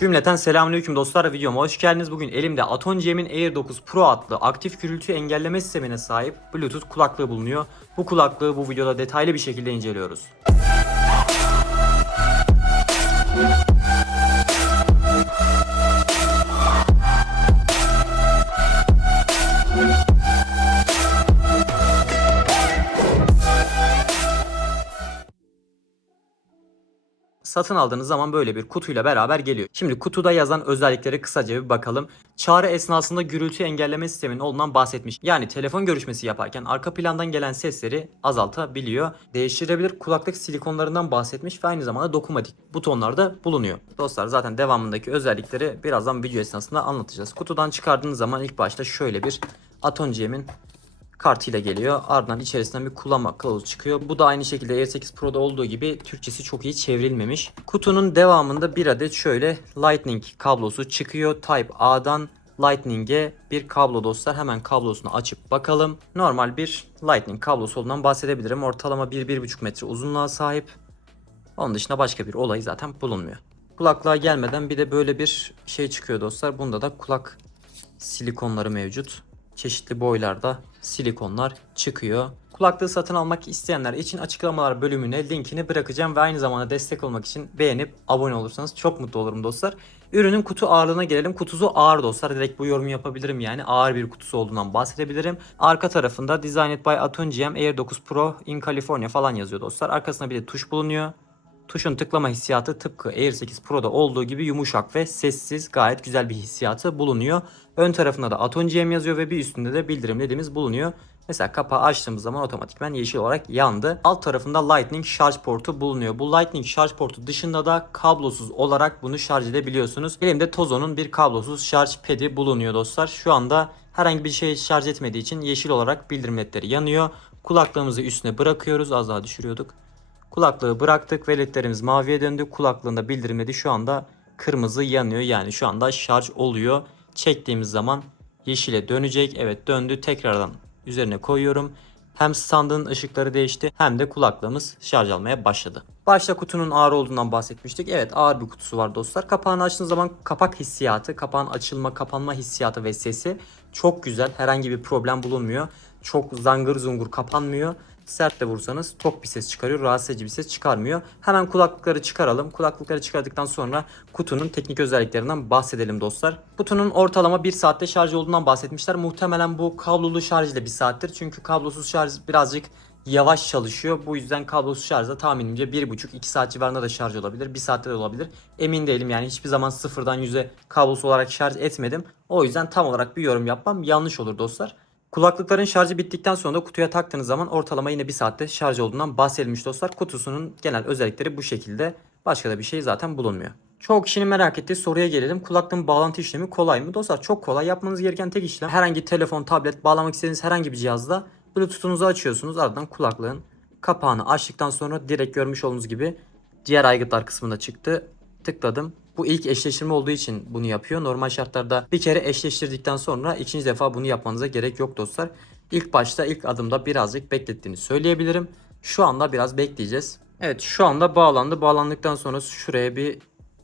Cümleten selamünaleyküm dostlar videoma hoş geldiniz. Bugün elimde Atonjem'in Air 9 Pro adlı aktif gürültü engelleme sistemine sahip Bluetooth kulaklığı bulunuyor. Bu kulaklığı bu videoda detaylı bir şekilde inceliyoruz. Satın aldığınız zaman böyle bir kutuyla beraber geliyor. Şimdi kutuda yazan özellikleri kısaca bir bakalım. Çağrı esnasında gürültü engelleme sisteminin olduğundan bahsetmiş. Yani telefon görüşmesi yaparken arka plandan gelen sesleri azaltabiliyor. Değiştirebilir kulaklık silikonlarından bahsetmiş ve aynı zamanda dokunmatik butonlar da bulunuyor. Dostlar zaten devamındaki özellikleri birazdan video esnasında anlatacağız. Kutudan çıkardığınız zaman ilk başta şöyle bir Atonjem'in kartıyla geliyor. Ardından içerisinden bir kullanma kılavuzu çıkıyor. Bu da aynı şekilde Air 8 Pro'da olduğu gibi Türkçesi çok iyi çevrilmemiş. Kutunun devamında bir adet şöyle Lightning kablosu çıkıyor. Type A'dan Lightning'e bir kablo dostlar. Hemen kablosunu açıp bakalım. Normal bir Lightning kablosu olduğundan bahsedebilirim. Ortalama 1-1,5 metre uzunluğa sahip. Onun dışında başka bir olay zaten bulunmuyor. Kulaklığa gelmeden bir de böyle bir şey çıkıyor dostlar. Bunda da kulak silikonları mevcut. Çeşitli boylarda silikonlar çıkıyor. Kulaklığı satın almak isteyenler için açıklamalar bölümüne linkini bırakacağım ve aynı zamanda destek olmak için beğenip abone olursanız çok mutlu olurum dostlar. Ürünün kutu ağırlığına gelelim. Kutusu ağır dostlar. Direkt bu yorumu yapabilirim yani. Ağır bir kutusu olduğundan bahsedebilirim. Arka tarafında Designed by Atongem Air 9 Pro in California falan yazıyor dostlar. Arkasında bir de tuş bulunuyor. Tuşun tıklama hissiyatı tıpkı Air 8 Pro'da olduğu gibi yumuşak ve sessiz gayet güzel bir hissiyatı bulunuyor. Ön tarafında da Aton GM yazıyor ve bir üstünde de bildirim ledimiz bulunuyor. Mesela kapağı açtığımız zaman otomatikman yeşil olarak yandı. Alt tarafında Lightning şarj portu bulunuyor. Bu Lightning şarj portu dışında da kablosuz olarak bunu şarj edebiliyorsunuz. Elimde Tozo'nun bir kablosuz şarj pedi bulunuyor dostlar. Şu anda herhangi bir şey şarj etmediği için yeşil olarak bildirim ledleri yanıyor. Kulaklığımızı üstüne bırakıyoruz. Az daha düşürüyorduk. Kulaklığı bıraktık ve ledlerimiz maviye döndü. Kulaklığında bildirimleri şu anda kırmızı yanıyor. Yani şu anda şarj oluyor. Çektiğimiz zaman yeşile dönecek. Evet döndü. Tekrardan üzerine koyuyorum. Hem standın ışıkları değişti hem de kulaklığımız şarj almaya başladı. Başta kutunun ağır olduğundan bahsetmiştik. Evet ağır bir kutusu var dostlar. Kapağını açtığınız zaman kapak hissiyatı, kapağın açılma, kapanma hissiyatı ve sesi çok güzel. Herhangi bir problem bulunmuyor. Çok zangır zungur kapanmıyor sert de vursanız tok bir ses çıkarıyor. Rahatsız edici bir ses çıkarmıyor. Hemen kulaklıkları çıkaralım. Kulaklıkları çıkardıktan sonra kutunun teknik özelliklerinden bahsedelim dostlar. Kutunun ortalama 1 saatte şarj olduğundan bahsetmişler. Muhtemelen bu kablolu şarj ile 1 saattir. Çünkü kablosuz şarj birazcık yavaş çalışıyor. Bu yüzden kablosuz şarjda tahminimce 1,5-2 saat civarında da şarj olabilir. 1 saatte de olabilir. Emin değilim yani hiçbir zaman sıfırdan 100'e kablosuz olarak şarj etmedim. O yüzden tam olarak bir yorum yapmam yanlış olur dostlar. Kulaklıkların şarjı bittikten sonra da kutuya taktığınız zaman ortalama yine bir saatte şarj olduğundan bahsedilmiş dostlar. Kutusunun genel özellikleri bu şekilde. Başka da bir şey zaten bulunmuyor. Çoğu kişinin merak ettiği soruya gelelim. Kulaklığın bağlantı işlemi kolay mı? Dostlar çok kolay. Yapmanız gereken tek işlem herhangi telefon, tablet bağlamak istediğiniz herhangi bir cihazla Bluetooth'unuzu açıyorsunuz. Ardından kulaklığın kapağını açtıktan sonra direkt görmüş olduğunuz gibi diğer aygıtlar kısmında çıktı. Tıkladım. Bu ilk eşleştirme olduğu için bunu yapıyor. Normal şartlarda bir kere eşleştirdikten sonra ikinci defa bunu yapmanıza gerek yok dostlar. İlk başta ilk adımda birazcık beklettiğini söyleyebilirim. Şu anda biraz bekleyeceğiz. Evet şu anda bağlandı. Bağlandıktan sonra şuraya bir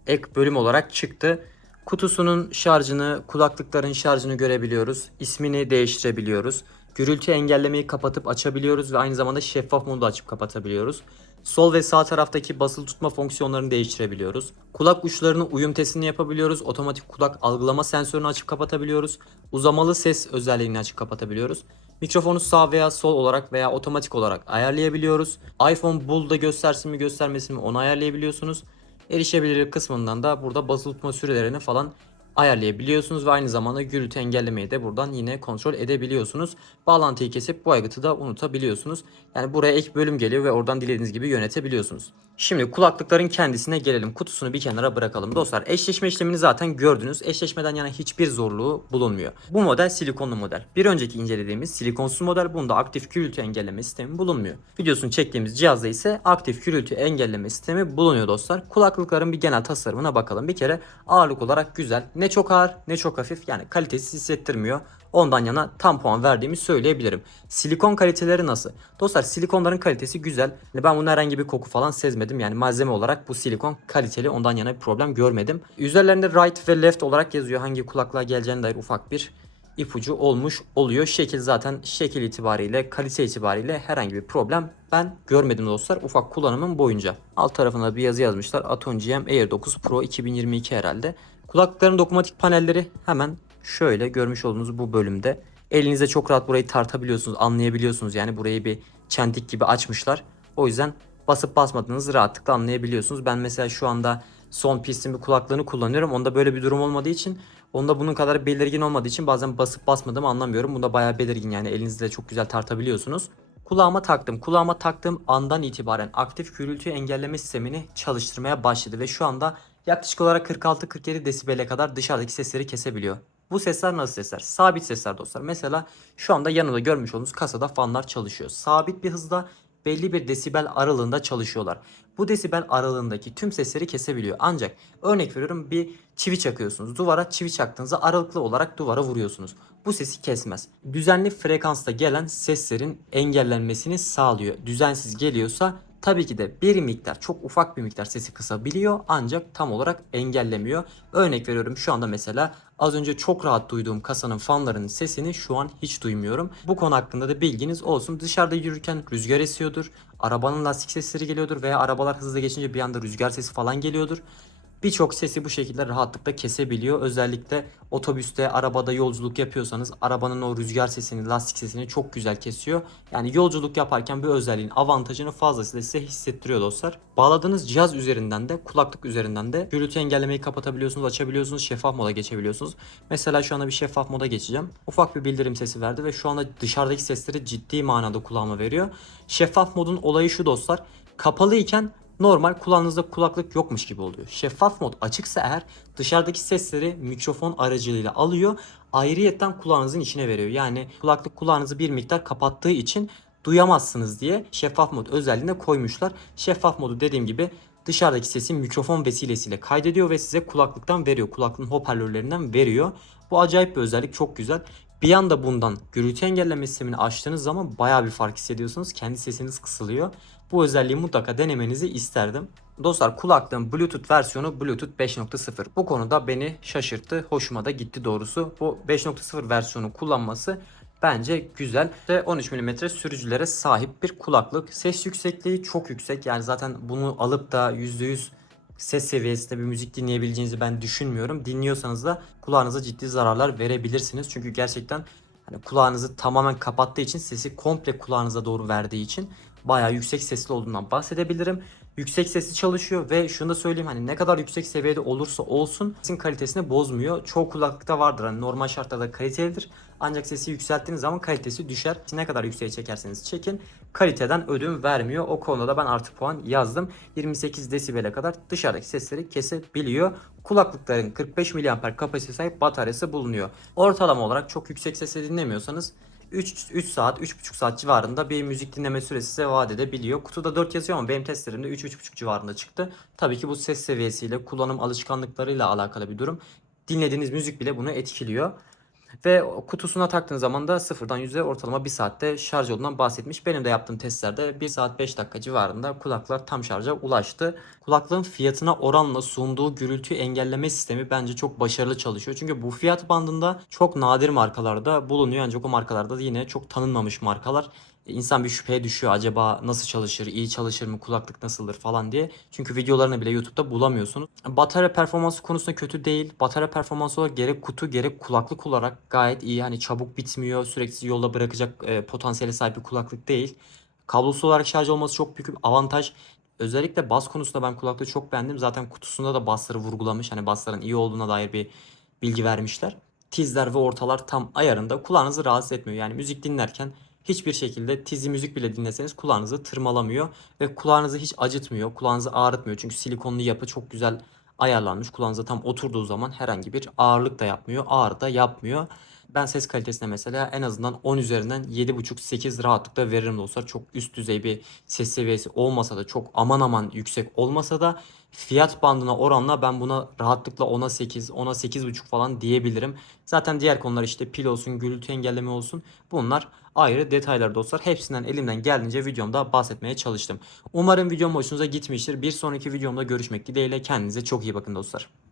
ek bölüm olarak çıktı. Kutusunun şarjını, kulaklıkların şarjını görebiliyoruz. İsmini değiştirebiliyoruz. Gürültü engellemeyi kapatıp açabiliyoruz ve aynı zamanda şeffaf modu açıp kapatabiliyoruz. Sol ve sağ taraftaki basılı tutma fonksiyonlarını değiştirebiliyoruz. Kulak uçlarının uyum testini yapabiliyoruz. Otomatik kulak algılama sensörünü açıp kapatabiliyoruz. Uzamalı ses özelliğini açıp kapatabiliyoruz. Mikrofonu sağ veya sol olarak veya otomatik olarak ayarlayabiliyoruz. iPhone Bull'da göstersin mi göstermesin mi onu ayarlayabiliyorsunuz. Erişebilirlik kısmından da burada basılı tutma sürelerini falan ayarlayabiliyorsunuz ve aynı zamanda gürültü engellemeyi de buradan yine kontrol edebiliyorsunuz. Bağlantıyı kesip bu aygıtı da unutabiliyorsunuz. Yani buraya ek bölüm geliyor ve oradan dilediğiniz gibi yönetebiliyorsunuz. Şimdi kulaklıkların kendisine gelelim. Kutusunu bir kenara bırakalım. Dostlar eşleşme işlemini zaten gördünüz. Eşleşmeden yana hiçbir zorluğu bulunmuyor. Bu model silikonlu model. Bir önceki incelediğimiz silikonsuz model. Bunda aktif gürültü engelleme sistemi bulunmuyor. Videosunu çektiğimiz cihazda ise aktif gürültü engelleme sistemi bulunuyor dostlar. Kulaklıkların bir genel tasarımına bakalım. Bir kere ağırlık olarak güzel. Ne Ne çok ağır ne çok hafif yani kalitesiz hissettirmiyor. Ondan yana tam puan verdiğimi söyleyebilirim. Silikon kaliteleri nasıl? Dostlar silikonların kalitesi güzel. Yani Ben bunun herhangi bir koku falan sezmedim. Yani malzeme olarak bu silikon kaliteli. Ondan yana bir problem görmedim. Üzerlerinde right ve left olarak yazıyor. Hangi kulaklığa geleceğine dair ufak bir ipucu olmuş oluyor. Şekil zaten şekil itibariyle, kalite itibariyle herhangi bir problem ben görmedim dostlar ufak kullanımım boyunca. Alt tarafına bir yazı yazmışlar. Aton GM Air 9 Pro 2022 herhalde. Kulaklıkların dokunmatik panelleri hemen şöyle görmüş olduğunuz bu bölümde. Elinize çok rahat burayı tartabiliyorsunuz, anlayabiliyorsunuz. Yani burayı bir çentik gibi açmışlar. O yüzden basıp basmadığınızı rahatlıkla anlayabiliyorsunuz. Ben mesela şu anda son pistin bir kulaklığını kullanıyorum. Onda böyle bir durum olmadığı için Onda bunun kadar belirgin olmadığı için bazen basıp basmadığımı anlamıyorum. Bunda bayağı belirgin yani elinizle çok güzel tartabiliyorsunuz. Kulağıma taktım. Kulağıma taktığım andan itibaren aktif gürültü engelleme sistemini çalıştırmaya başladı ve şu anda yaklaşık olarak 46-47 desibele kadar dışarıdaki sesleri kesebiliyor. Bu sesler nasıl sesler? Sabit sesler dostlar. Mesela şu anda yanında görmüş olduğunuz kasada fanlar çalışıyor. Sabit bir hızda belli bir desibel aralığında çalışıyorlar. Bu desibel aralığındaki tüm sesleri kesebiliyor. Ancak örnek veriyorum bir çivi çakıyorsunuz. Duvara çivi çaktığınızda aralıklı olarak duvara vuruyorsunuz. Bu sesi kesmez. Düzenli frekansta gelen seslerin engellenmesini sağlıyor. Düzensiz geliyorsa tabii ki de bir miktar çok ufak bir miktar sesi kısabiliyor ancak tam olarak engellemiyor. Örnek veriyorum şu anda mesela az önce çok rahat duyduğum kasanın fanlarının sesini şu an hiç duymuyorum. Bu konu hakkında da bilginiz olsun. Dışarıda yürürken rüzgar esiyordur. Arabanın lastik sesleri geliyordur veya arabalar hızlı geçince bir anda rüzgar sesi falan geliyordur. Birçok sesi bu şekilde rahatlıkla kesebiliyor. Özellikle otobüste, arabada yolculuk yapıyorsanız arabanın o rüzgar sesini, lastik sesini çok güzel kesiyor. Yani yolculuk yaparken bu özelliğin avantajını fazlasıyla size hissettiriyor dostlar. Bağladığınız cihaz üzerinden de, kulaklık üzerinden de gürültü engellemeyi kapatabiliyorsunuz, açabiliyorsunuz, şeffaf moda geçebiliyorsunuz. Mesela şu anda bir şeffaf moda geçeceğim. Ufak bir bildirim sesi verdi ve şu anda dışarıdaki sesleri ciddi manada kulağıma veriyor. Şeffaf modun olayı şu dostlar. Kapalı iken normal kulağınızda kulaklık yokmuş gibi oluyor. Şeffaf mod açıksa eğer dışarıdaki sesleri mikrofon aracılığıyla alıyor. Ayrıyetten kulağınızın içine veriyor. Yani kulaklık kulağınızı bir miktar kapattığı için duyamazsınız diye şeffaf mod özelliğine koymuşlar. Şeffaf modu dediğim gibi dışarıdaki sesi mikrofon vesilesiyle kaydediyor ve size kulaklıktan veriyor. Kulaklığın hoparlörlerinden veriyor. Bu acayip bir özellik çok güzel. Bir anda bundan gürültü engelleme sistemini açtığınız zaman baya bir fark hissediyorsunuz. Kendi sesiniz kısılıyor. Bu özelliği mutlaka denemenizi isterdim. Dostlar kulaklığın Bluetooth versiyonu Bluetooth 5.0. Bu konuda beni şaşırttı. Hoşuma da gitti doğrusu. Bu 5.0 versiyonu kullanması bence güzel ve 13 mm sürücülere sahip bir kulaklık. Ses yüksekliği çok yüksek. Yani zaten bunu alıp da %100 ses seviyesinde bir müzik dinleyebileceğinizi ben düşünmüyorum. Dinliyorsanız da kulağınıza ciddi zararlar verebilirsiniz. Çünkü gerçekten hani kulağınızı tamamen kapattığı için sesi komple kulağınıza doğru verdiği için bayağı yüksek sesli olduğundan bahsedebilirim. Yüksek sesli çalışıyor ve şunu da söyleyeyim hani ne kadar yüksek seviyede olursa olsun sesin kalitesini bozmuyor. Çoğu kulaklıkta vardır hani normal şartlarda kalitelidir. Ancak sesi yükselttiğiniz zaman kalitesi düşer. Ne kadar yükseğe çekerseniz çekin kaliteden ödün vermiyor. O konuda da ben artı puan yazdım. 28 desibele kadar dışarıdaki sesleri kesebiliyor. Kulaklıkların 45 mAh kapasite sahip bataryası bulunuyor. Ortalama olarak çok yüksek sesle dinlemiyorsanız 3, 3 saat, 3,5 saat civarında bir müzik dinleme süresi size vaat edebiliyor. Kutuda 4 yazıyor ama benim testlerimde 3-3,5 civarında çıktı. Tabii ki bu ses seviyesiyle, kullanım alışkanlıklarıyla alakalı bir durum. Dinlediğiniz müzik bile bunu etkiliyor. Ve kutusuna taktığın zaman da sıfırdan yüzde ortalama 1 saatte şarj olduğundan bahsetmiş. Benim de yaptığım testlerde 1 saat 5 dakika civarında kulaklar tam şarja ulaştı. Kulaklığın fiyatına oranla sunduğu gürültü engelleme sistemi bence çok başarılı çalışıyor. Çünkü bu fiyat bandında çok nadir markalarda bulunuyor. Ancak o markalarda da yine çok tanınmamış markalar. İnsan bir şüpheye düşüyor acaba nasıl çalışır, iyi çalışır mı, kulaklık nasıldır falan diye. Çünkü videolarını bile YouTube'da bulamıyorsunuz. Batarya performansı konusunda kötü değil. Batarya performansı olarak gerek kutu gerek kulaklık olarak gayet iyi. Hani çabuk bitmiyor, sürekli yolda bırakacak e, potansiyele sahip bir kulaklık değil. Kablosuz olarak şarj olması çok büyük bir avantaj. Özellikle bas konusunda ben kulaklığı çok beğendim. Zaten kutusunda da basları vurgulamış. Hani basların iyi olduğuna dair bir bilgi vermişler. Tizler ve ortalar tam ayarında kulağınızı rahatsız etmiyor. Yani müzik dinlerken hiçbir şekilde tizi müzik bile dinleseniz kulağınızı tırmalamıyor ve kulağınızı hiç acıtmıyor, kulağınızı ağrıtmıyor. Çünkü silikonlu yapı çok güzel ayarlanmış. Kulağınıza tam oturduğu zaman herhangi bir ağırlık da yapmıyor, ağrı da yapmıyor. Ben ses kalitesine mesela en azından 10 üzerinden 7.5-8 rahatlıkla veririm dostlar. Çok üst düzey bir ses seviyesi olmasa da çok aman aman yüksek olmasa da fiyat bandına oranla ben buna rahatlıkla 10'a 8, 10'a 8.5 falan diyebilirim. Zaten diğer konular işte pil olsun, gürültü engelleme olsun. Bunlar ayrı detaylar dostlar. Hepsinden elimden geldiğince videomda bahsetmeye çalıştım. Umarım videom hoşunuza gitmiştir. Bir sonraki videomda görüşmek dileğiyle kendinize çok iyi bakın dostlar.